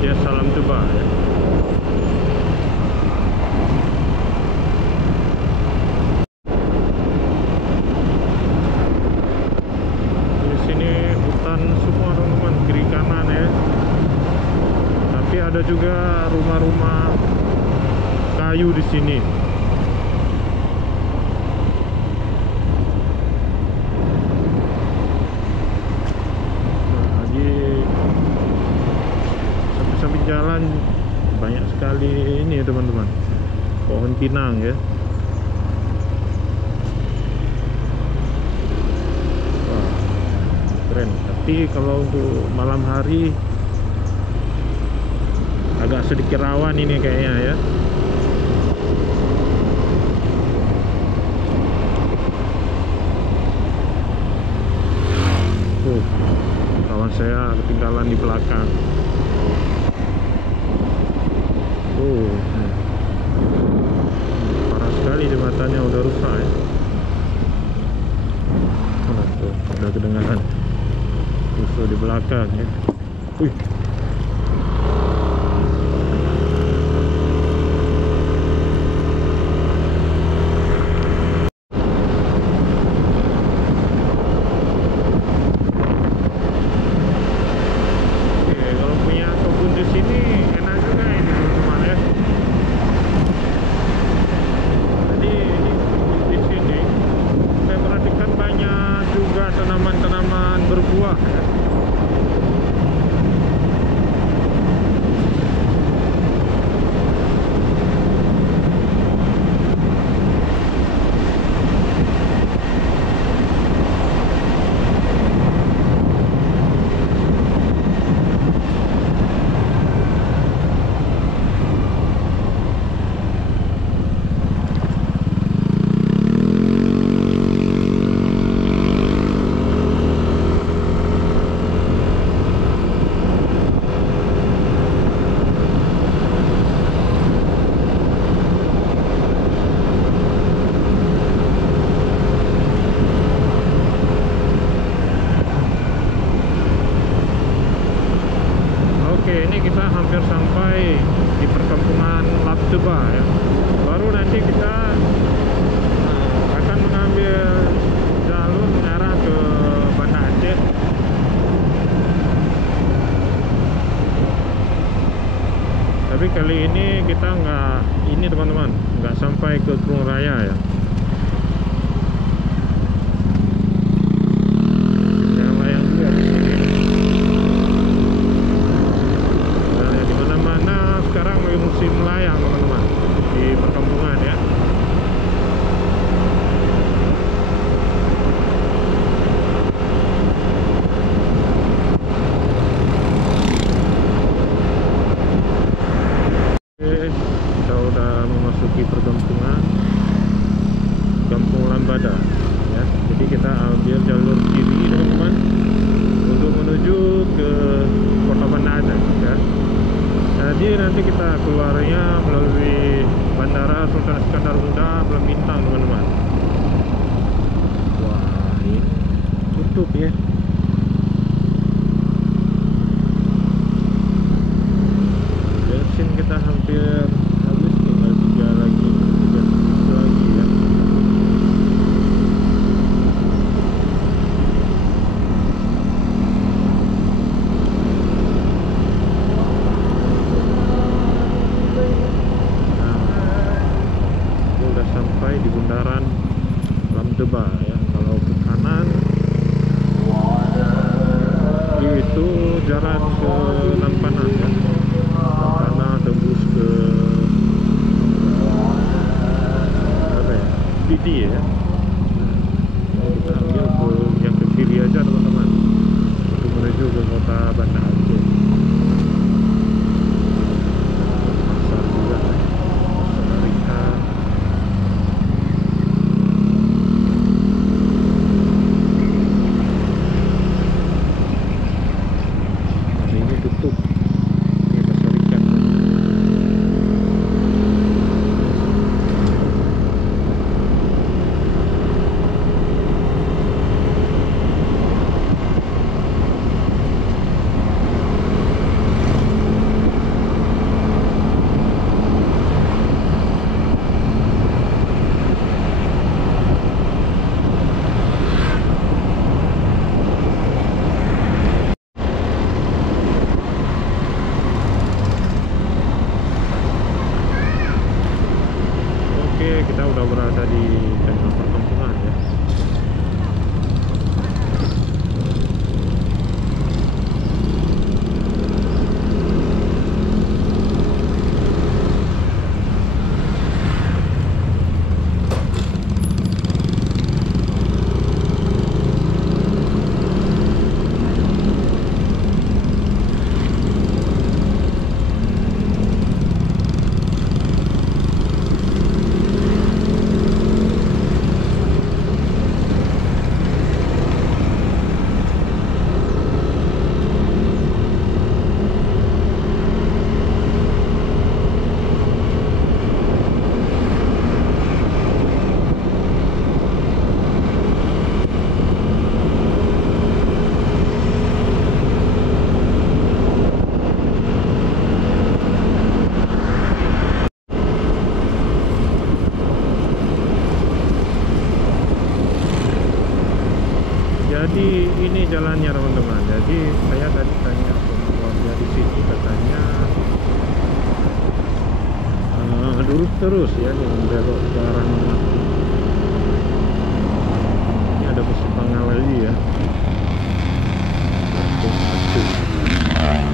Desa Lamtuba ya. Di sini hutan semua teman-teman, kiri kanan ya. Tapi ada juga rumah-rumah kayu di sini. Samping jalan banyak sekali ini ya teman-teman, pohon pinang ya. Wah, keren. Tapi kalau untuk malam hari agak sedikit rawan ini kayaknya ya. Kawan saya ketinggalan di belakang. Parah sekali jembatannya, udah rusak ya. Tuh, udah kedengaran musuh di belakang ya. Wih. Tanaman berbuah ya. Oke, ini kita hampir sampai di perkampungan Lamtuba ya. Baru nanti kita akan mengambil jalur mengarah ke Banda Aceh. Tapi kali ini kita ini teman-teman, nggak sampai ke Krung Raya ya. Musim layang teman-teman di perkampungan ya. Oke, kita udah memasuki perkampungan Kampung Lambada ya. Jadi kita ambil jalur kiri teman-teman untuk menuju ke Kota Banda Aceh ya. Jadi nanti kita keluarnya melalui Bandara Sultan Iskandar Muda Pulau Bintang teman-teman. Wah, ini tutup ya. Bensin kita hampir habis, tinggal 3 lagi ya. Sampai di bundaran Lamtuba ya. Kalau ke kanan itu jalan ke Lampana ya. Lampana tembus ke apa ya, Pidi ya. Nah, kita ambil ke yang ke kiri aja teman-teman untuk menuju ke Kota Banda Aceh. Pasar juga ya. Pasar Rika. udah berada di tengah perkampungan ya. Jadi ini jalannya teman-teman. Jadi saya tadi tanya warga di sini, katanya lurus terus ya, yang belok ke arah mana. Ini ada bus Pangalawi ya.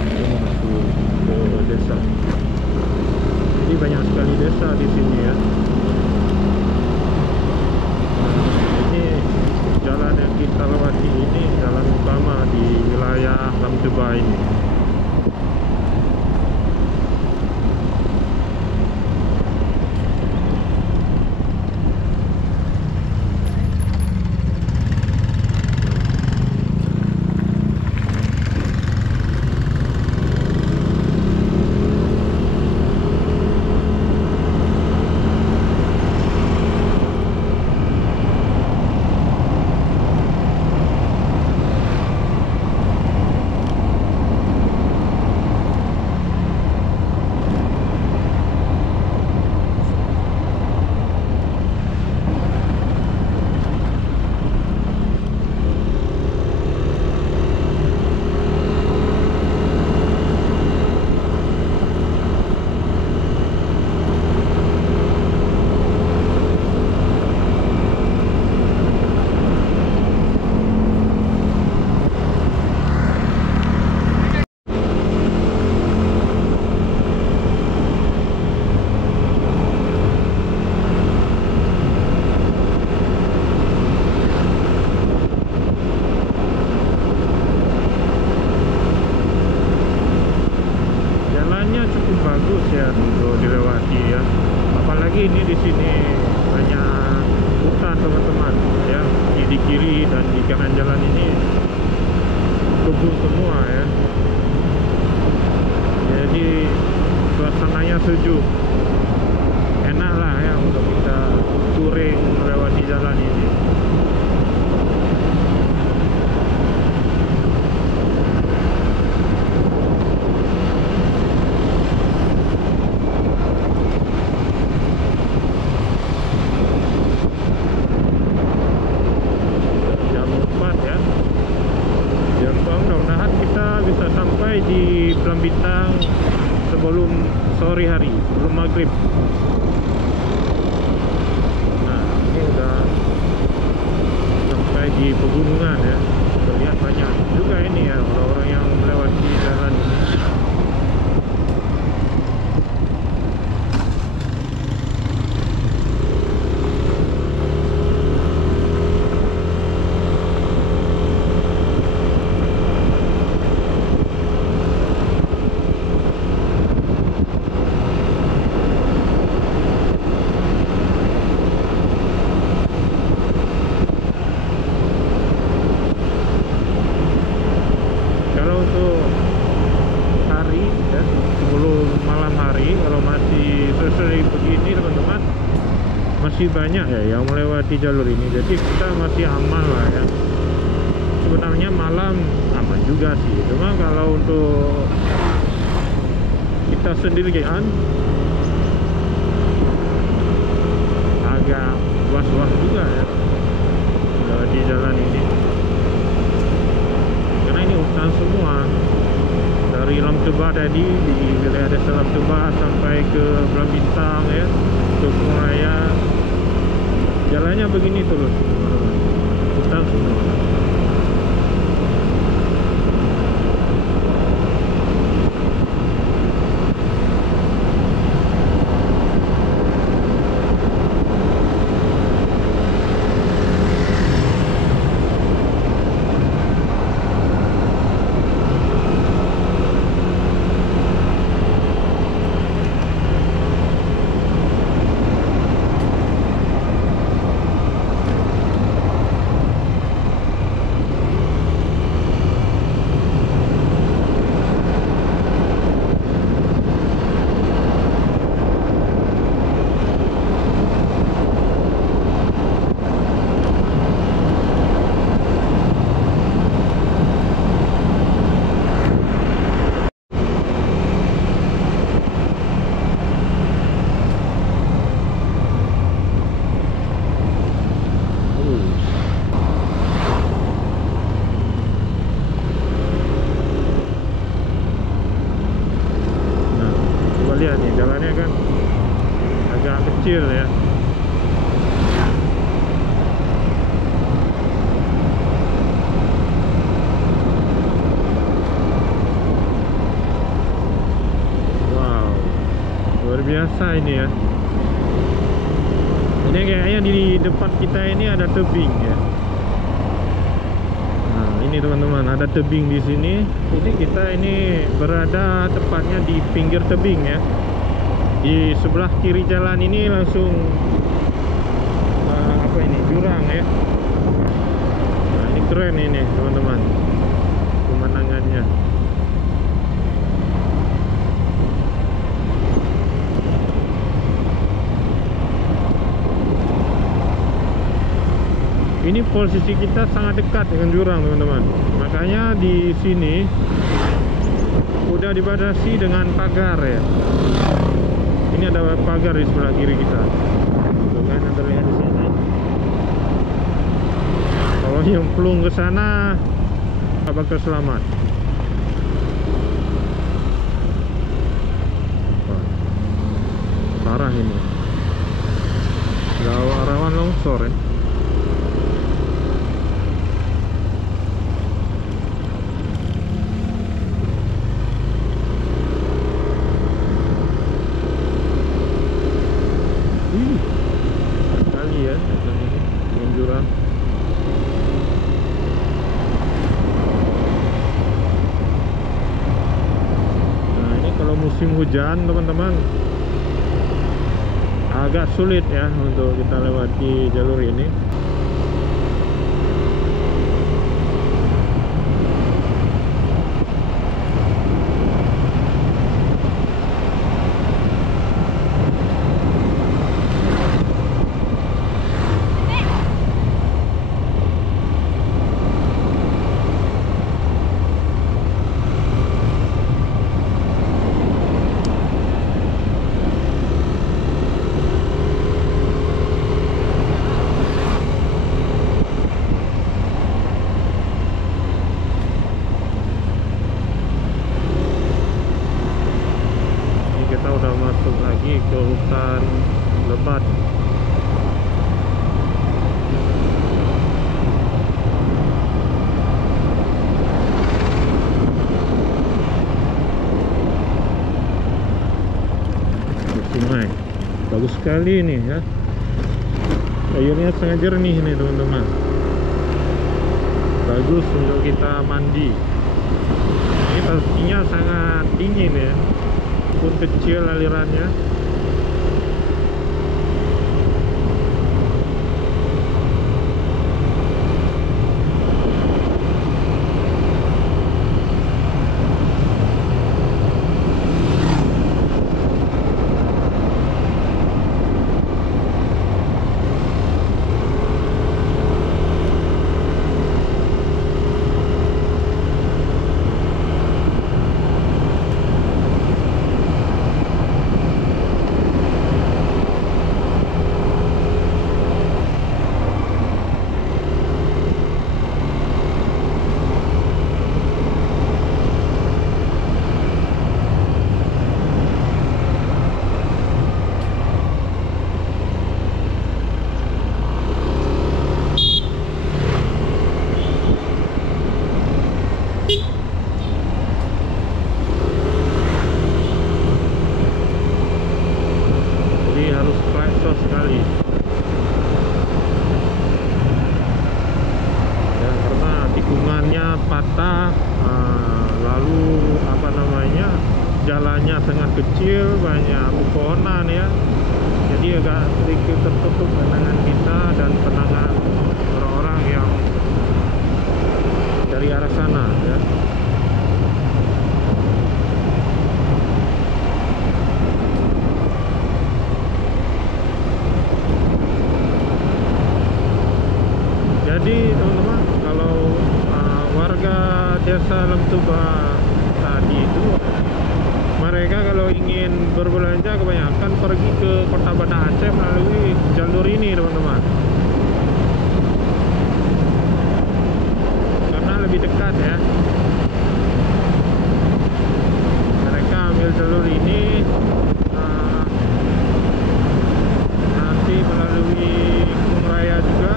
Ini masuk ke desa. Jadi banyak sekali desa di sini ya. Jalan yang kita lewati ini jalan utama di wilayah Lamteba ini. Bagus ya untuk dilewati ya, apalagi ini di sini banyak hutan teman-teman ya, di kiri dan di kanan jalan ini kebun semua ya, jadi suasananya sejuk, enak lah ya untuk kita touring melewati jalan ini. Di Pulau Bintang sebelum sore hari, sebelum maghrib. Nah, ini udah sampai di pegunungan ya. Terlihat banyak juga ini ya orang-orang yang melewati jalan ini. Masih banyak ya yang melewati jalur ini, jadi kita masih aman lah ya. Sebenarnya malam aman juga sih, cuma kalau untuk kita sendirian agak was-was juga ya di jalan ini, karena ini hutan semua. Dari Lamteba tadi, di wilayah desa Lamteba sampai ke Pulau Bintang ya, ke Raya Jalannya begini terus, hutan semua. Lihat nih jalannya kan agak kecil ya. Wow, luar biasa ini ya. Ini kayaknya di depan kita ini ada tebing ya. Nah ini teman-teman, ada tebing di sini. Jadi kita ini berada tepatnya di pinggir tebing ya. Di sebelah kiri jalan ini langsung apa ini, jurang ya. Nah ini keren ini teman-teman pemandangannya. Ini posisi kita sangat dekat dengan jurang teman-teman. Makanya di sini udah dibatasi dengan pagar ya. Ini ada pagar di sebelah kiri kita. Tuh kan terlihat di sini. Kalau nyemplung ke sana nggak bakal selamat. Wah, parah ini. Rawan longsor ya. Kali ya dengan jurang. Nah ini kalau musim hujan teman-teman agak sulit ya untuk kita lewati jalur ini. Ke hutan lebat. Sungai bagus sekali nih ya, airnya sangat jernih nih teman-teman, bagus untuk kita mandi. Ini pastinya sangat dingin ya, pun kecil alirannya. jalannya sangat kecil, banyak pepohonan ya, jadi agak sedikit tertutup pandangan kita dan pandangan orang-orang yang dari arah sana ya. Jadi teman-teman, kalau warga desa Lemtuba tadi itu, mereka kalau ingin berbelanja kebanyakan pergi ke Kota Banda Aceh melalui jalur ini teman-teman, karena lebih dekat ya. Mereka ambil jalur ini, nanti melalui Gung Raya juga,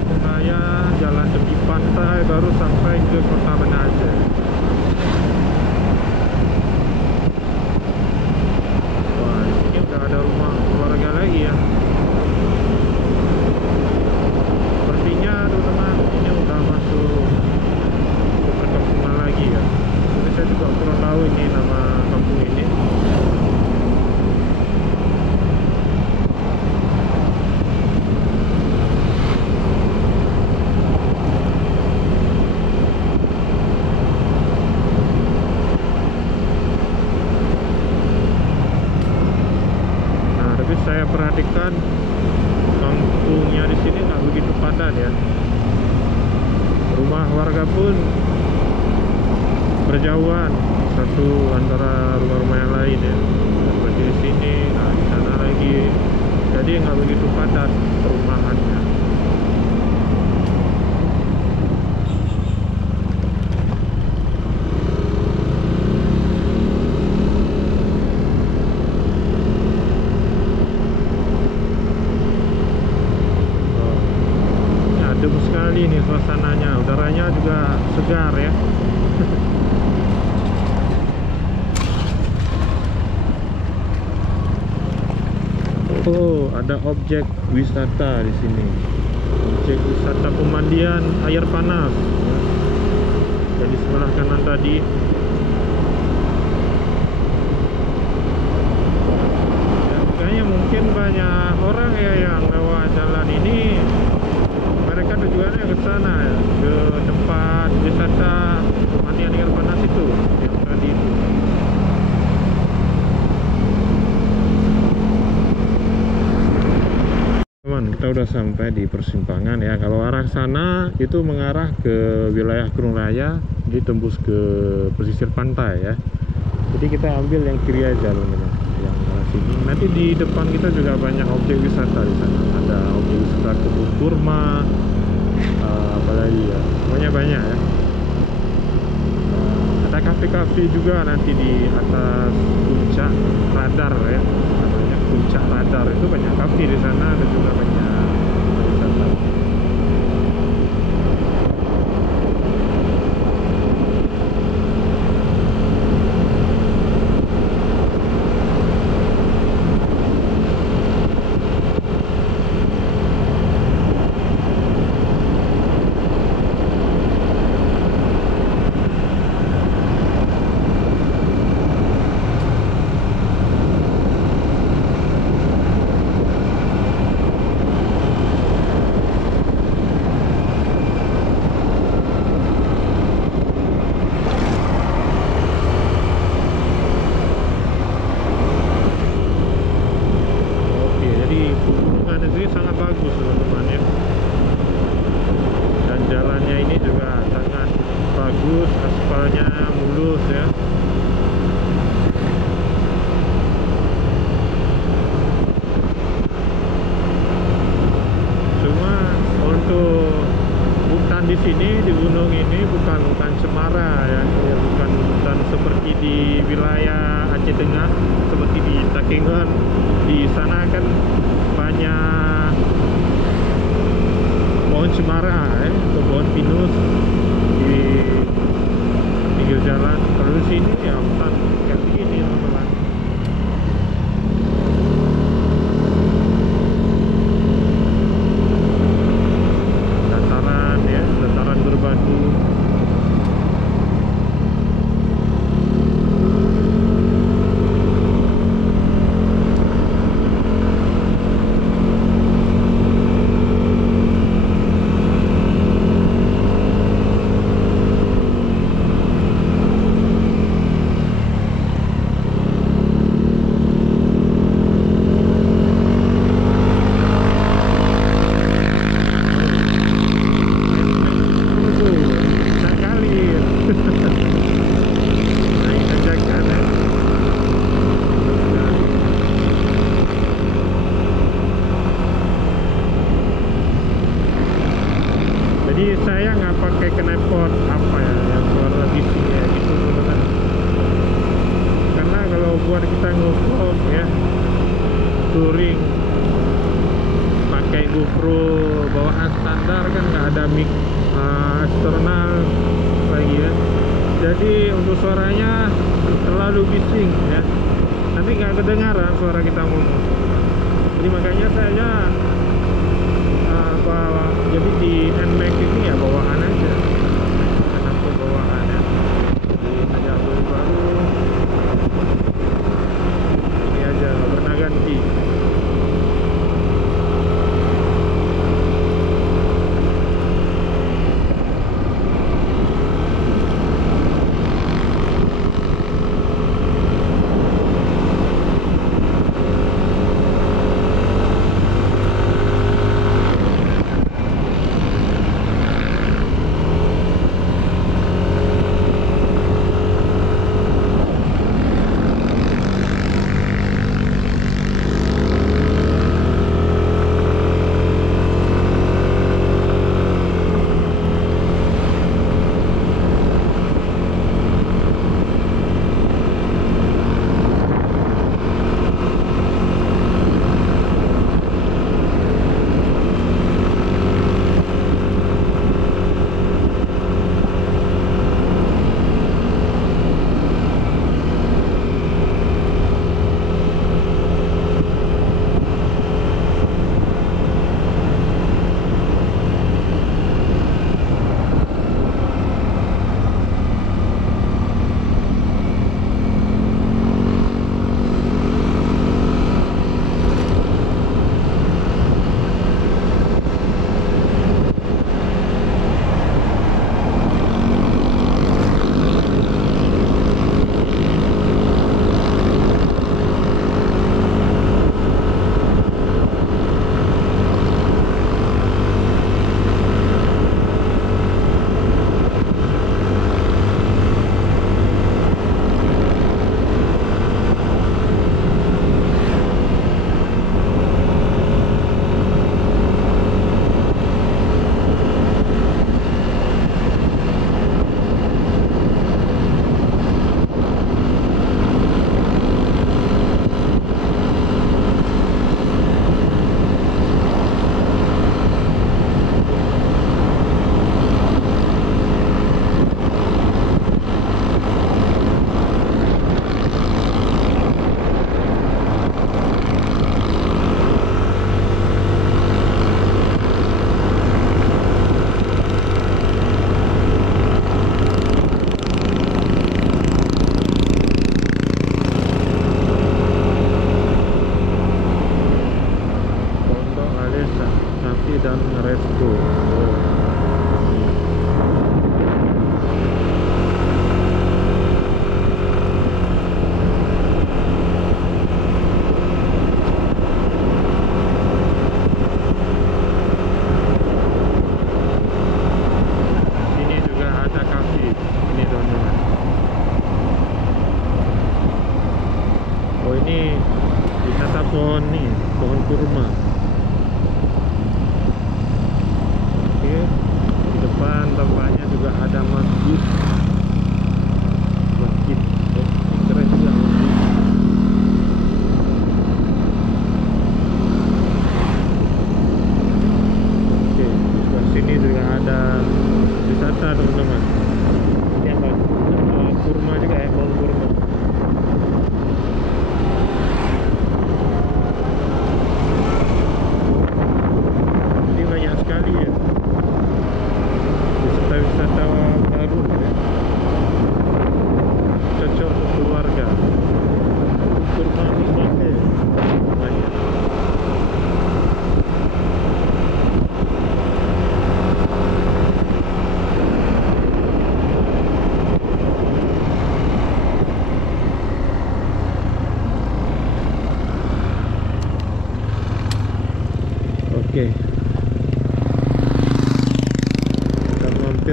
Gung Raya, jalan tepi pantai, baru sampai ke Kota Banda Aceh. Wah, ini udah ada rumah keluarga lagi ya. Sepertinya teman-teman, ini udah masuk ke perkampungan lagi ya. Jadi saya juga kurang tahu ini nama kampung ini. Saya perhatikan kampungnya di sini nggak begitu padat ya. Rumah warga pun berjauhan satu antara rumah-rumah yang lain ya. Seperti di sini, di sana lagi. Jadi nggak begitu padat perumahannya. Adem sekali nih suasananya, udaranya juga segar ya. Oh, ada objek wisata di sini. Objek wisata pemandian air panas. Jadi sebelah kanan tadi. Ya, makanya mungkin banyak orang ya yang lewat jalan ini. Mereka tujuannya ke sana ya, ke tempat wisata pemandian air panas itu yang tadi itu. Teman, kita udah sampai di persimpangan ya. Kalau arah sana itu mengarah ke wilayah Gung Raya, jadi tembus ke pesisir pantai ya. Jadi kita ambil yang kiri aja teman-teman, yang arah sini. Nanti di depan kita juga banyak objek wisata di sana. Ada objek wisata kebun kurma, apalagi ya, pokoknya banyak ya. Ada kafe-kafe juga nanti di atas puncak radar ya, namanya puncak radar. Itu banyak kafe di sana, ada juga banyak wisata. di sini di gunung ini bukan hutan cemara ya, bukan hutan seperti di wilayah Aceh Tengah seperti di Takengon. Di sana kan banyak pohon cemara ya, pohon pinus di pinggir jalan. Kalau di sini ya hutan kayak begini teman-teman. Dataran berbatu. buat kita nge-vlog ya, touring pakai GoPro bawaan standar kan, nggak ada mic eksternal lagi ya. Jadi untuk suaranya terlalu bising ya, nanti nggak kedengaran suara kita ngomong. Jadi makanya saya bawa, jadi di NMAX ini ya bawaan aja, kenapa bawaan ya. Jadi ajak baru ini aja, nggak pernah ganti. Dan resto. Ini juga ada kafe. Ini teman-teman. Oh ini wisata pohon nih, pohon kurma. Di depan tampaknya juga ada masjid. Masjid, keren juga masjid. Oke, sebelah sini juga ada wisata teman-teman. Ini apa? Kurma juga ya, pohon kurma. Ini banyak sekali ya. Wisata baru ya. Cocok untuk keluarga. Kurma nikmatnya banyak. Oke.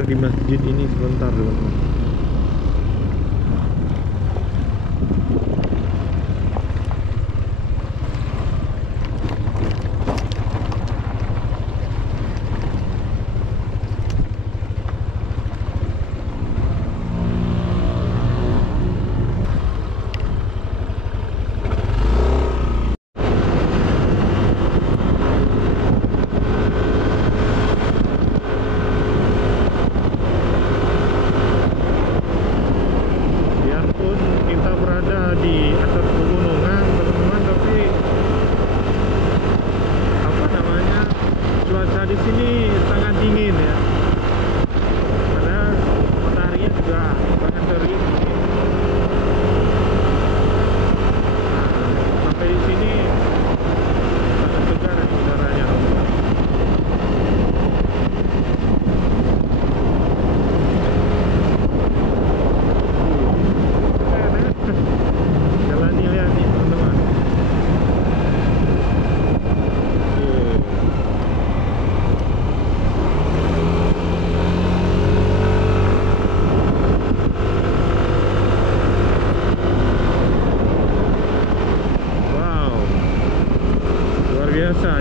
Di masjid ini sebentar teman-teman.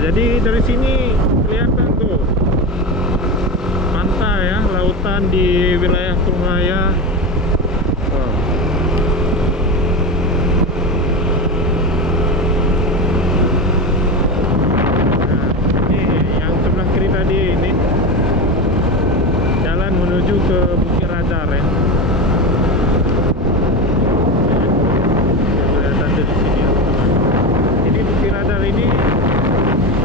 jadi dari sini kelihatan tuh pantai ya, lautan di wilayah Tunggaya. Wow. Nah, ini yang sebelah kiri tadi ini jalan menuju ke Bukit Radar ya. Kelihatan dari sini ya, teman-teman. Ini Bukit Radar ini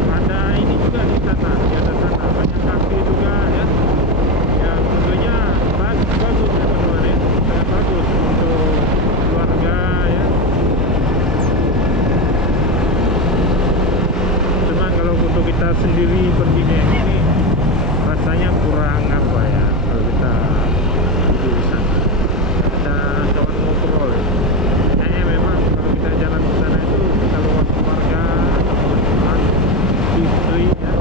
ada ini juga di sana, di atas sana banyak kaki juga ya. Yang tentunya bagus ya teman-teman ya, sangat bagus untuk keluarga ya. Cuman kalau untuk kita sendiri perginya ini rasanya kurang apa ya, kalau kita duduk di sana ada kawan ngobrol ya. Kayaknya memang kalau kita jalan ke sana itu kalau keluarga atau teman-teman, istri ya.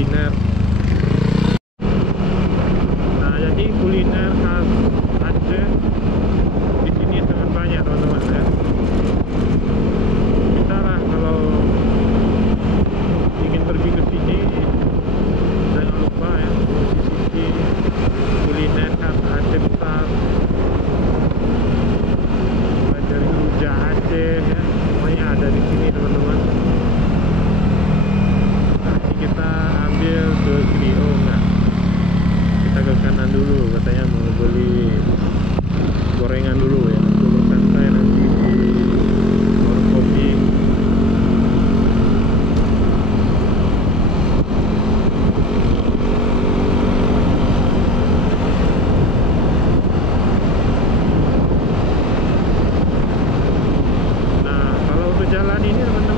kuliner. Nah, jadi kuliner khas Aceh di sini sangat banyak teman-teman ya. Kita lah kalau ingin pergi ke sini jangan lupa ya sisi kuliner khas Aceh besar, mulai dari rujak Aceh ya, semuanya ada di sini teman-teman. Nah, ini kita ambil ke kiri, oh enggak, kita ke kanan dulu, katanya mau beli gorengan dulu ya untuk bersantai nanti di warung kopi. Nah, kalau untuk jalan ini teman-teman